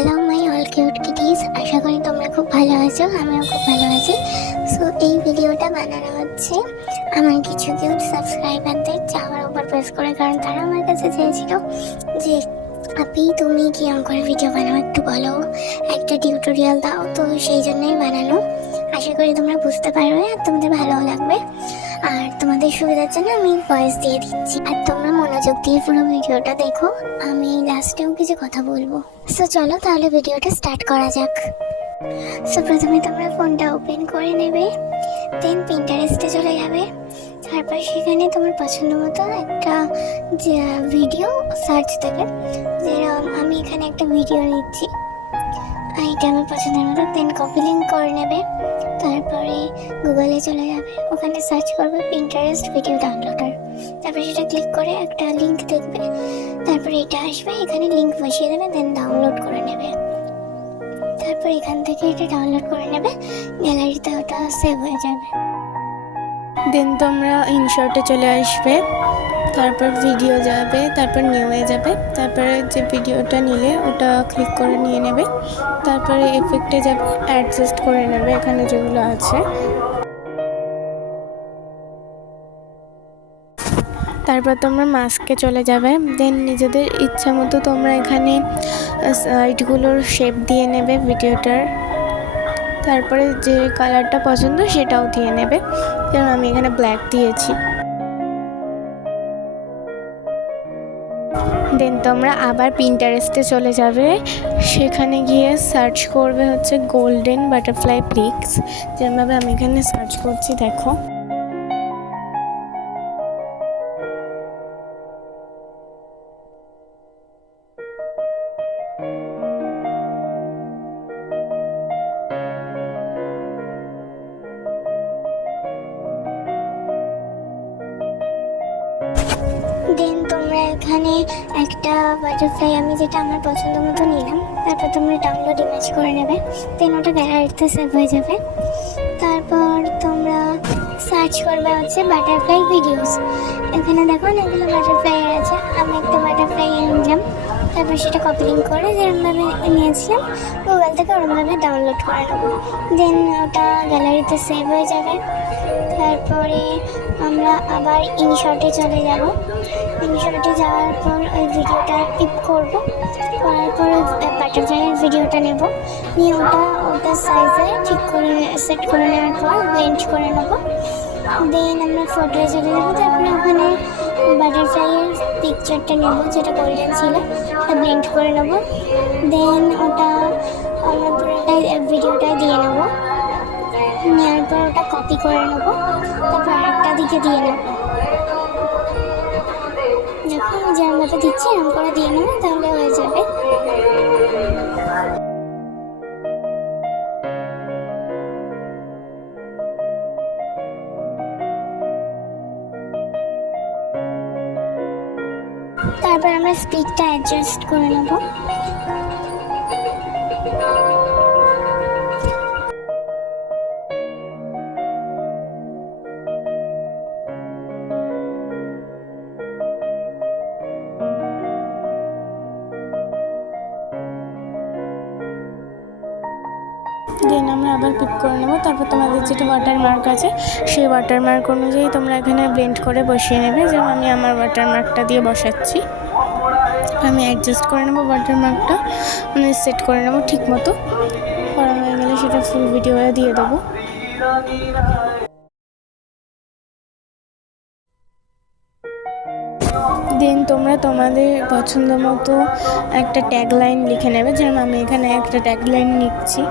Hello my all cute কিটিস, আশা করি তোমরা খুব ভালো আছো। আমিও খুব ভালো আছি। সো এই ভিডিওটা বানানো হচ্ছে আমার কিছু কিউট সাবস্ক্রাইবারদের চাওয়ার উপর বেস করে, কারণ তারা আমার কাছে চেয়েছিল যে আপনি তুমি কিরম করে ভিডিও বানাও একটু বলো, একটা টিউটোরিয়াল দাও। তো সেই জন্যই বানানো। আশা করি তোমরা বুঝতে পারবে আর তোমাদের ভালোও লাগবে। আর তোমাদের সুবিধার জন্য আমি ভয়েস দিয়ে দিচ্ছি, আর তোমরা মনোযোগ দিয়ে পুরো ভিডিওটা দেখো। আমি লাস্টেও কিছু কথা বলবো। সো চলো তাহলে ভিডিওটা স্টার্ট করা যাক। সো প্রথমে তোমরা ফোনটা ওপেন করে নেবে, দেন পিন্টারেস্টে চলে যাবে। তারপর সেখানে তোমার পছন্দ মতো একটা যে ভিডিও সার্চ দেবে। যেরকম আমি এখানে একটা ভিডিও নিচ্ছি, এটা আমার পছন্দের মতো। দেন কপি লিঙ্ক করে নেবে। তারপরে গুগলে চলে যাবে, ওখানে সার্চ করবে পিন্টারেস্ট ভিডিও ডাউনলোডার। তারপরে সেটা ক্লিক করে একটা লিঙ্ক দেখবে। তারপরে এটা আসবে, এখানে লিঙ্ক বসিয়ে দেবে, দেন ডাউনলোড করে নেবে। তারপর এখান থেকে এটা ডাউনলোড করে নেবে, গ্যালারিতে ওটা সেভ হয়ে যাবে। দেন তোমরা ইনশর্টে চলে আসবে, তারপর ভিডিও যাবে, তারপর নিউয়ে যাবে। তারপরে যে ভিডিওটা নিলে ওটা ক্লিক করে নিয়ে নেবে। তারপরে এফেক্টে যাবে, অ্যাডজাস্ট করে নেবে এখানে যেগুলো আছে। তারপর তোমরা মাস্কে চলে যাবে। দেন নিজেদের ইচ্ছা মতো তোমরা এখানে সাইডগুলোর শেপ দিয়ে নেবে ভিডিওটার। তারপরে যে কালারটা পছন্দ সেটাও দিয়ে নেবে, যেমন আমি এখানে ব্ল্যাক দিয়েছি। দেন তোমরা আবার পিন্টারেস্টে চলে যাবে, সেখানে গিয়ে সার্চ করবে হচ্ছে গোল্ডেন বাটারফ্লাই পিক্স। যেভাবে আমি এখানে সার্চ করছি দেখো। দেন তোমরা এখানে একটা বাটারফ্লাই, আমি যেটা আমার পছন্দ মতো নিলাম। তারপর তোমরা ডাউনলোড ইমেজ করে নেবে, দেন ওটা গ্যালারিতে সেভ হয়ে যাবে। তারপর তোমরা সার্চ করবে হচ্ছে বাটারফ্লাই ভিডিওস। এখানে দেখো অনেকগুলো বাটারফ্লাই আছে, আমি একটা বাটারফ্লাই নিলাম। তারপর সেটা কপি লিঙ্ক করে যেরকমভাবে নিয়েছিলাম গুগল থেকে ওরকমভাবে ডাউনলোড করে নেবো। দেন ওটা গ্যালারিতে সেভ হয়ে যাবে। তারপরে আমরা আবার ইনশর্টে চলে যাব। ইনশর্টে যাওয়ার পর ওই ভিডিওটা টিপ করব, করার পর বাটারফ্লাইয়ের ভিডিওটা নেব, নিয়ে ওটা সাইজে ঠিক করে সেট করে নেওয়ার পর ব্লেন্ড করে নেব। দেন আমরা ফটোয়ে চলে যাবো। তারপরে ওখানে বাটারফ্লাইয়ের পিকচারটা নেব, যেটা গোল্ডেন ছিল, ওটা ব্লেন্ড করে নেব। দেন ওটা আমরা পুরোটাই ভিডিওটায় দিয়ে নেব। নেওয়ার পর ওটা কপি করে নেবো, তারপর আরেকটা দিকে দিয়ে নেবো। দেখো আমি যেরকমভাবে দিচ্ছি এরকম করে দিয়ে নেবো, তাহলে হয়ে যাবে। তারপর আমরা স্পিডটা অ্যাডজাস্ট করে নেবো। দেন আমরা আবার পিক করে নেবো। তারপর তোমাদের যেটা ওয়াটারমার্ক আছে সেই ওয়াটারমার্ক অনুযায়ী তোমরা এখানে ব্লেন্ড করে বসিয়ে নেবে। যেমন আমি আমার ওয়াটারমার্কটা দিয়ে বসাচ্ছি। আমি অ্যাডজাস্ট করে নেবো ওয়াটারমার্কটা, মানে সেট করে নেবো ঠিক মতো। করা হয়ে গেলে সেটা ফুল ভিডিও দিয়ে দেবো। দেন তোমরা তোমাদের পছন্দ মতো একটা ট্যাগলাইন লিখে নেবে। যেমন আমি এখানে একটা ট্যাগলাইন লিখছি।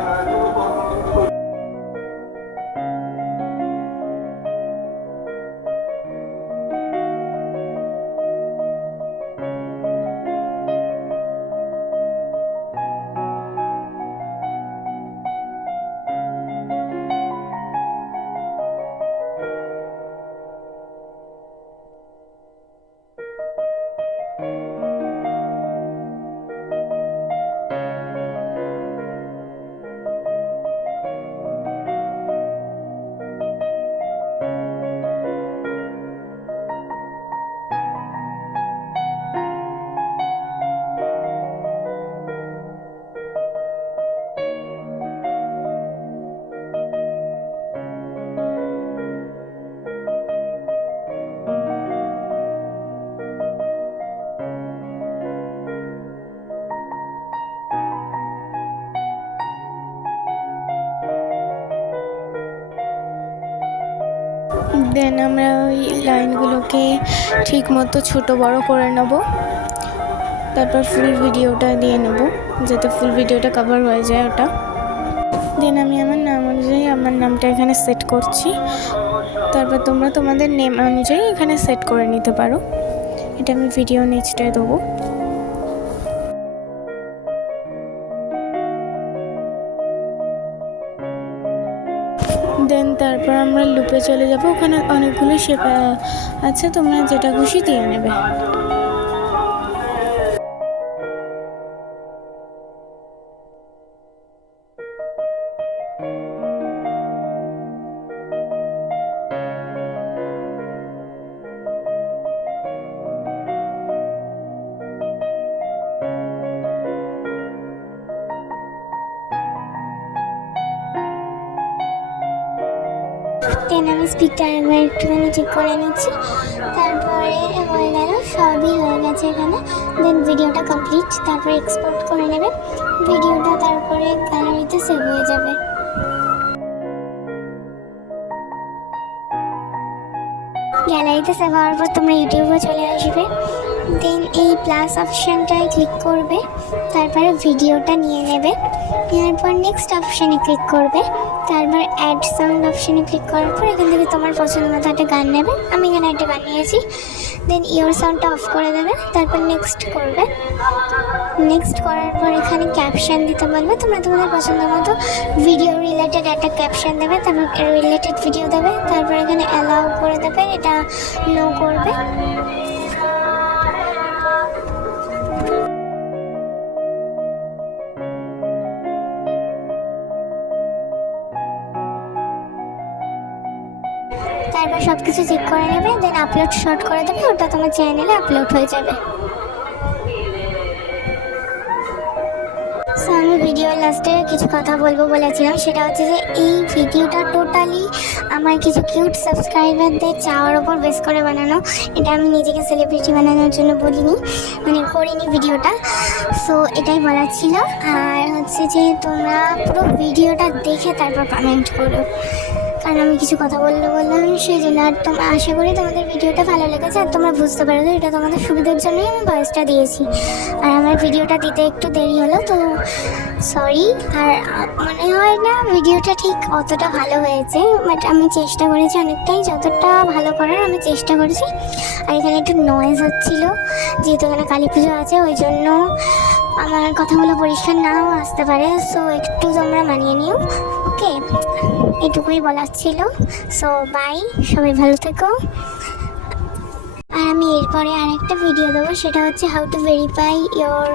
দেন আমরা ওই লাইনগুলোকে ঠিক মতো ছোটো বড় করে নেব, তারপর ফুল ভিডিওটা দিয়ে নেব যাতে ফুল ভিডিওটা কভার হয়ে যায় ওটা। দেন আমি আমার নাম অনুযায়ী আমার নামটা এখানে সেট করছি, তারপর তোমরা তোমাদের নেম অনুযায়ী এখানে সেট করে নিতে পারো। এটা আমি ভিডিও নেক্সটে দেবো। দেন তারপর আমরা লুপে চলে যাব, ওখানে অনেকগুলো শেপ আছে, তোমরা যেটা খুশি দিয়ে নেবে। দেন আমি স্পিডটা একবার একটুখানি ঠিক করে নিচ্ছি, তারপরে হয়ে গেল, সবই হয়ে গেছে এখানে। দেন ভিডিওটা কমপ্লিট, তারপরে এক্সপোর্ট করে নেবে ভিডিওটা, তারপরে গ্যালারিতে সেভ হয়ে যাবে। গ্যালারিতে সেভ হওয়ার পর তোমরা ইউটিউবে চলে আসবে। দেন এই প্লাস অপশানটায় ক্লিক করবে, তারপরে ভিডিওটা নিয়ে নেবে, নেওয়ার পর নেক্সট অপশানে ক্লিক করবে, তারপর অ্যাড সাউন্ড অপশানে ক্লিক করার পর এখান থেকে তোমার পছন্দ মতো একটা গান নেবে। আমি এখানে একটা গান নিয়েছি। দেন ইয়োর সাউন্ডটা অফ করে দেবে, তারপর নেক্সট করবে। নেক্সট করার পর এখানে ক্যাপশন দিতে বলবে, তোমরা তোমাদের পছন্দ মতো ভিডিও রিলেটেড একটা ক্যাপশন দেবে, তারপর রিলেটেড ভিডিও দেবে, তারপর এখানে অ্যালাউ করে দেবে, এটা নো করবে। তারপর সব কিছু চেক করে নেবে, দেন আপলোড শর্ট করে দেবে, ওটা তোমার চ্যানেলে আপলোড হয়ে যাবে। সো আমি ভিডিওর লাস্টে কিছু কথা বলবো বলেছিলাম, সেটা হচ্ছে যে এই ভিডিওটা টোটালি আমার কিছু কিউট সাবস্ক্রাইবারদের চাওয়ার ওপর বেস করে বানানো। এটা আমি নিজেকে সেলিব্রিটি বানানোর জন্য বলিনি, মানে করিনি ভিডিওটা। সো এটাই বলার ছিল। আর হচ্ছে যে তোমরা পুরো ভিডিওটা দেখে তারপর কমেন্ট করো, কারণ আমি কিছু কথা বললাম সেই জন্য। আর তোমরা আশা করি তোমাদের ভিডিওটা ভালো লেগেছে আর তোমরা বুঝতে পারো এটা তোমাদের সুবিধার জন্যই আমি ভয়েসটা দিয়েছি। আর আমার ভিডিওটা দিতে একটু দেরি হলো, তো সরি। আর মনে হয় না ভিডিওটা ঠিক অতটা ভালো হয়েছে, বাট আমি চেষ্টা করেছি অনেকটাই, যতটা ভালো করার আমি চেষ্টা করেছি। আর এখানে একটু নয়েজ হচ্ছিলো, যেহেতু এখানে কালী পুজো আছে, ওই জন্য আমার কথাগুলো পরিষ্কার নাও আসতে পারে। সো একটু তোমরা মানিয়ে নিও, ওকে? এটুকুই বলার ছিল। সো বাই, সবাই ভালো থেকো। আর আমি এরপরে আরেকটা ভিডিও দেবো, সেটা হচ্ছে how to verify your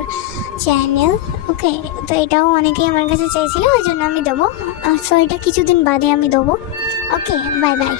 channel, okay? তো এটাও অনেকেই আমার কাছে চেয়েছিল, ওই জন্য আমি দেবো। সো এটা কিছুদিন বাদে আমি দেবো, ওকে? Bye bye.